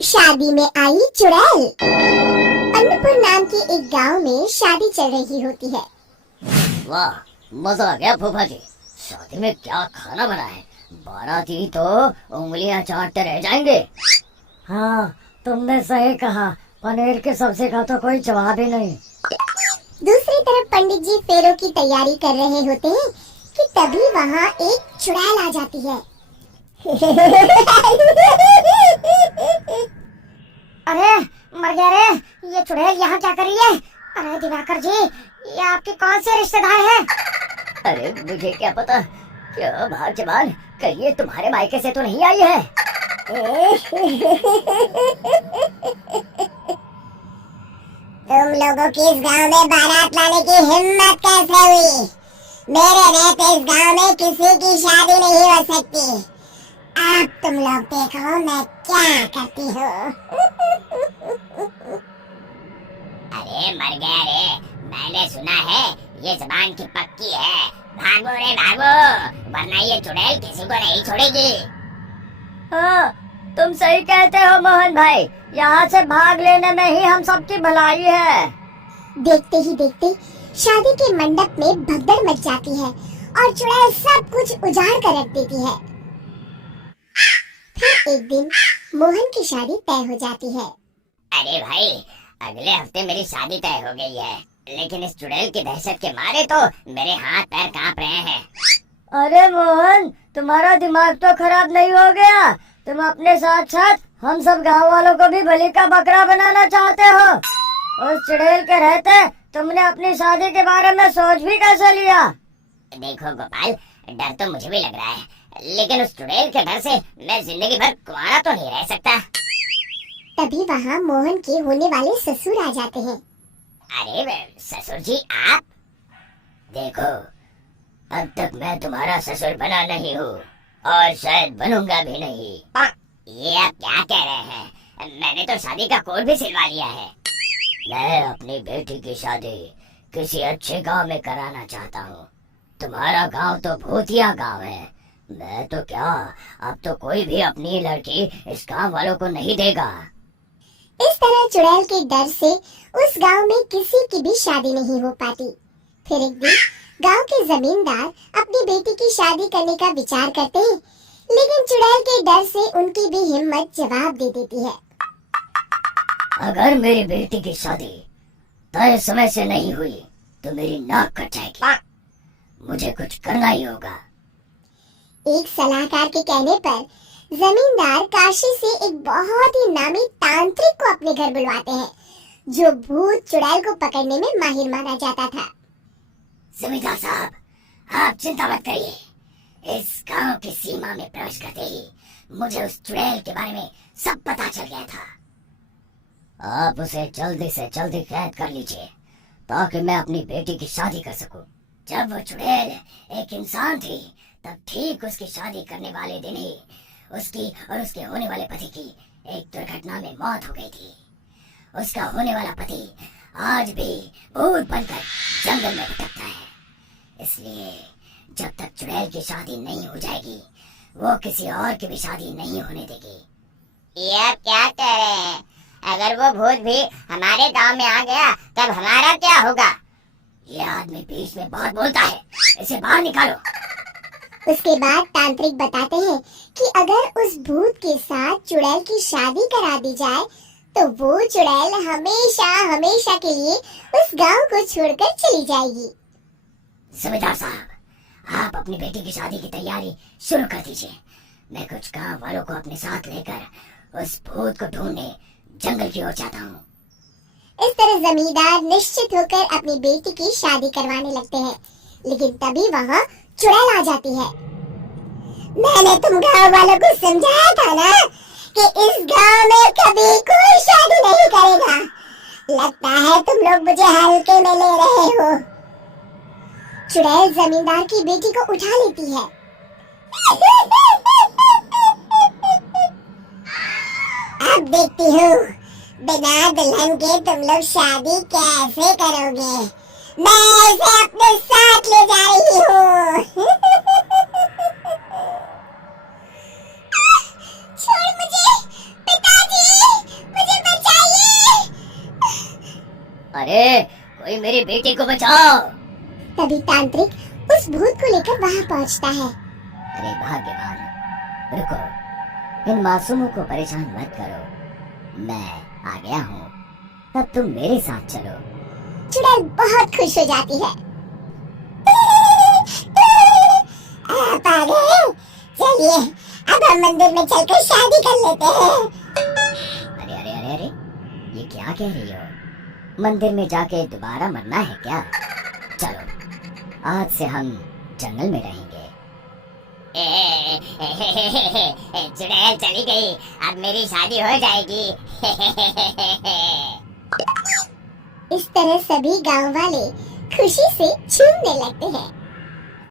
शादी में आई चुड़ैल। अन्नपुर नाम के एक गांव में शादी चल रही होती है। वाह, मजा आ गया फूफा जी। शादी में क्या खाना बना है, बाराती तो उंगलियां चाटते रह जाएंगे। हाँ, तुमने सही कहा। पनीर की सब्जी का तो कोई जवाब ही नहीं। दूसरी तरफ पंडित जी फेरों की तैयारी कर रहे होते हैं कि तभी वहाँ एक चुड़ैल आ जाती है। अरे मर गया रे, ये चुड़ैल यहाँ क्या कर रही है? अरे दिवाकर जी, ये आपके कौन से रिश्तेदार हैं? अरे मुझे क्या पता, क्या भाग्यवान, कहीं ये तुम्हारे मायके से तो नहीं आई है। तुम लोगों की इस गांव में बारात लाने की हिम्मत कैसे हुई? मेरे रहते इस गांव में किसी की शादी नहीं हो सकती। अब तुम लोग देखो मैं क्या करती हूँ। अरे मर गया रे, मैंने सुना है ये जबान की पक्की है। भागो रे भागो, वरना ये चुड़ैल किसी को नहीं छोड़ेगी। हाँ, तुम सही कहते हो मोहन भाई। यहाँ से भाग लेने में ही हम सबकी भलाई है। देखते ही देखते शादी के मंडप में भगदड़ मच जाती है और चुड़ैल सब कुछ उजाड़ कर रख देती है। फिर एक दिन मोहन की शादी तय हो जाती है। अरे भाई, अगले हफ्ते मेरी शादी तय हो गई है, लेकिन इस चुड़ैल की दहशत के मारे तो मेरे हाथ पैर कांप रहे हैं। अरे मोहन, तुम्हारा दिमाग तो खराब नहीं हो गया? तुम अपने साथ साथ हम सब गांव वालों को भी बलि का बकरा बनाना चाहते हो? उस चुड़ैल के रहते तुमने अपनी शादी के बारे में सोच भी कैसे लिया? देखो गोपाल, डर तो मुझे भी लग रहा है, लेकिन उस चुड़ैल के डर से मैं जिंदगी भर कुंवारा तो नहीं रह सकता। तभी वहाँ मोहन के होने वाले ससुर आ जाते हैं। अरे ससुर जी आप? देखो, अब तक मैं तुम्हारा ससुर बना नहीं हूँ और शायद बनूंगा भी नहीं। ये आप क्या कह रहे हैं? मैंने तो शादी का कोड भी सिलवा लिया है। मैं अपनी बेटी की शादी किसी अच्छे गांव में कराना चाहता हूँ। तुम्हारा गांव तो भूतिया गांव है। मैं तो क्या, अब तो कोई भी अपनी लड़की इस गांव वालों को नहीं देगा। इस तरह चुड़ैल के डर से उस गांव में किसी की भी शादी नहीं हो पाती। फिर एक दिन गांव के जमींदार अपनी बेटी की शादी करने का विचार करते हैं, लेकिन चुड़ैल के डर से उनकी भी हिम्मत जवाब दे देती है। अगर मेरी बेटी की शादी तय समय से नहीं हुई तो मेरी नाक कट जाएगी। मुझे कुछ करना ही होगा। एक सलाहकार के कहने पर जमींदार काशी से एक बहुत ही नामी तांत्रिक को अपने घर बुलवाते हैं, जो भूत चुड़ैल को पकड़ने में माहिर माना जाता था। जमींदार साहब, आप चिंता मत करिए। इस गांव की सीमा में प्रवेश करते ही मुझे उस चुड़ैल के बारे में सब पता चल गया था। आप उसे जल्दी से जल्दी कैद कर लीजिए ताकि मैं अपनी बेटी की शादी कर सकूं। जब वो चुड़ैल एक इंसान थी, तब ठीक उसकी शादी करने वाले दिन ही उसकी और उसके होने वाले पति की एक दुर्घटना में मौत हो गई थी। उसका होने वाला पति आज भी भूत बनकर जंगल में भटकता है। इसलिए जब तक चुड़ैल की शादी नहीं हो जाएगी, वो किसी और की भी शादी नहीं होने देगी। ये आप क्या कह रहे हैं? अगर वो भूत भी हमारे गांव में आ गया तब हमारा क्या होगा? ये आदमी बीच में बहुत बोलता है, इसे बाहर निकालो। उसके बाद तांत्रिक बताते हैं कि अगर उस भूत के साथ चुड़ैल की शादी करा दी जाए तो वो चुड़ैल हमेशा हमेशा के लिए उस गांव को छोड़कर चली जाएगी। जमींदार साहब, आप अपनी बेटी की शादी की तैयारी शुरू कर दीजिए। मैं कुछ गांव वालों को अपने साथ लेकर उस भूत को ढूंढने जंगल की ओर जाता हूँ। इस तरह जमींदार निश्चित होकर अपनी बेटी की शादी करवाने लगते हैं, लेकिन तभी वहाँ चुड़ैल आ जाती है। मैंने तुम गांव वालों को समझाया था ना कि इस गांव में कभी कोई शादी नहीं करेगा। लगता है तुम लोग मुझे हल्के में ले रहे हो। चुड़ैल जमींदार की बेटी को उठा लेती है। अब देखती हूँ बिना दुल्हन के तुम लोग शादी कैसे करोगे। मैं इसे अपने साथ ले जा रही हूँ। छोड़ मुझे पिताजी। अरे कोई मेरी बेटी को बचाओ। तभी तांत्रिक उस भूत को लेकर वहाँ पहुँचता है। अरे भाग्यवान, रुको, इन मासूमों को परेशान मत करो, मैं आ गया हूँ, अब तुम मेरे साथ चलो। चुड़ैल बहुत खुश हो जाती है। आप आ गए, चलिए अब हम मंदिर में चलकर शादी कर लेते हैं। अरे अरे अरे अरे, ये क्या कह रही हो? मंदिर में जाके दोबारा मरना है क्या? चलो, आज से हम जंगल में रहेंगे। चुड़ैल चली गई, अब मेरी शादी हो जाएगी। इस तरह सभी गांव वाले खुशी से झूमने लगते हैं।